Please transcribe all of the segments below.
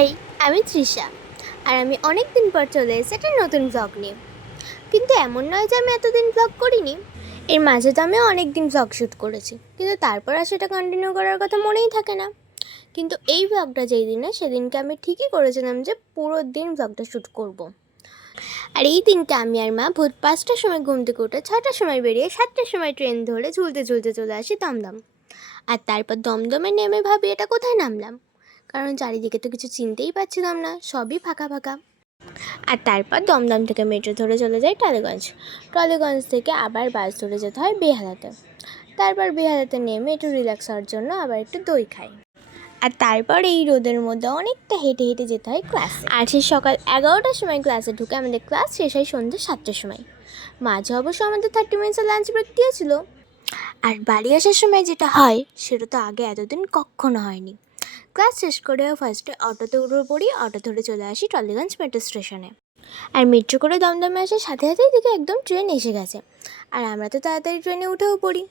High, আমি তৃষা। আর আমি অনেক দিন পর চলে এসেছি একটা নতুন ব্লগ নিয়ে। কিন্তু এমন নয় যে আমি এতদিন ব্লগ করিনি। এর মাঝে তো আমি অনেক দিন ব্লগ শ্যুট করেছি, কিন্তু তারপর আর সেটা কন্টিনিউ করার কথা মনেই থাকে না। কিন্তু এই ব্লগটা যেই দিনে, সেদিনকে আমি ঠিকই করেছিলাম যে পুরো দিন ব্লগটা শ্যুট করব। আর এই দিনটা আমি আর মা ভোর 5টার সময় ঘুম থেকে উঠে 6টার সময় বেরিয়ে 7টার সময় ট্রেন ধরে ঝুলতে ঝুলতে চলে আসি দমদম। আর তারপর দমদমে নেমে ভাবি এটা কোথায় নামলাম, কারণ চারিদিকে তো কিছু চিনতেই পারছিলাম না, সবই ফাঁকা ফাঁকা। আর তারপর দমদম থেকে মেট্রো ধরে চলে যাই টালিগঞ্জ। টালিগঞ্জ থেকে আবার বাস ধরে যেতে হয় বেহালাতে। তারপর বেহালাতে নেমে একটু রিল্যাক্স হওয়ার জন্য আবার একটু দই খাই। আর তারপর এই রোদের মধ্যে অনেকটা হেঁটে হেঁটে যেতে হয় ক্লাসে। আর সেই সকাল 11টার সময় ক্লাসে ঢুকে আমাদের ক্লাস শেষ হয় সন্ধ্যে 7টার সময়। মাঝে অবশ্য আমাদের 30 মিনিটসের লাঞ্চ ব্রেক দিয়েছিল। আর বাড়ি আসার সময় যেটা হয় সেটা তো আগে এতদিন কখনো হয়নি। ক্লাস শেষ করে ফার্স্টে অটোতে উঠে পড়ি, অটো ধরে চলে আসি টালিগঞ্জ মেট্রো স্টেশনে। আর মেট্রো করে দমদমে আসার সাথে সাথেই দেখি একদম ট্রেন এসে গেছে। আর আমরা তো তাড়াতাড়ি ট্রেনে উঠেও পড়ি।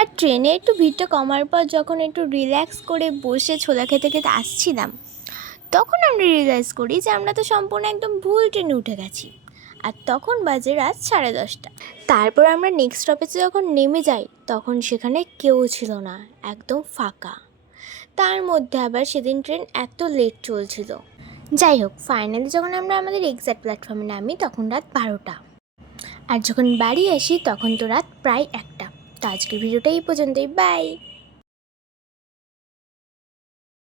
আর ট্রেনে একটু ভিড়টা কমার পর যখন একটু রিল্যাক্স করে বসে ছোলা খেতে খেতে আসছিলাম, তখন আমরা রিয়েলাইজ করি যে আমরা তো সম্পূর্ণ একদম ভুল ট্রেনে উঠে গেছি। আর তখন বাজে রাত 10:30। তারপর আমরা নেক্সট স্টপেজে যখন নেমে যাই, তখন সেখানে কেউ ছিল না, একদম ফাঁকা। তার মধ্যে আবার সেদিন ট্রেন এত লেট চলছিল। যাই হোক, ফাইনালি যখন আমরা আমাদের এক্সাক্ট প্ল্যাটফর্মে নামি তখন রাত 12টা। আর যখন বাড়ি আসি তখন তো রাত প্রায় 1টা। তো আজকের ভিডিওটা এই পর্যন্তই, বাই।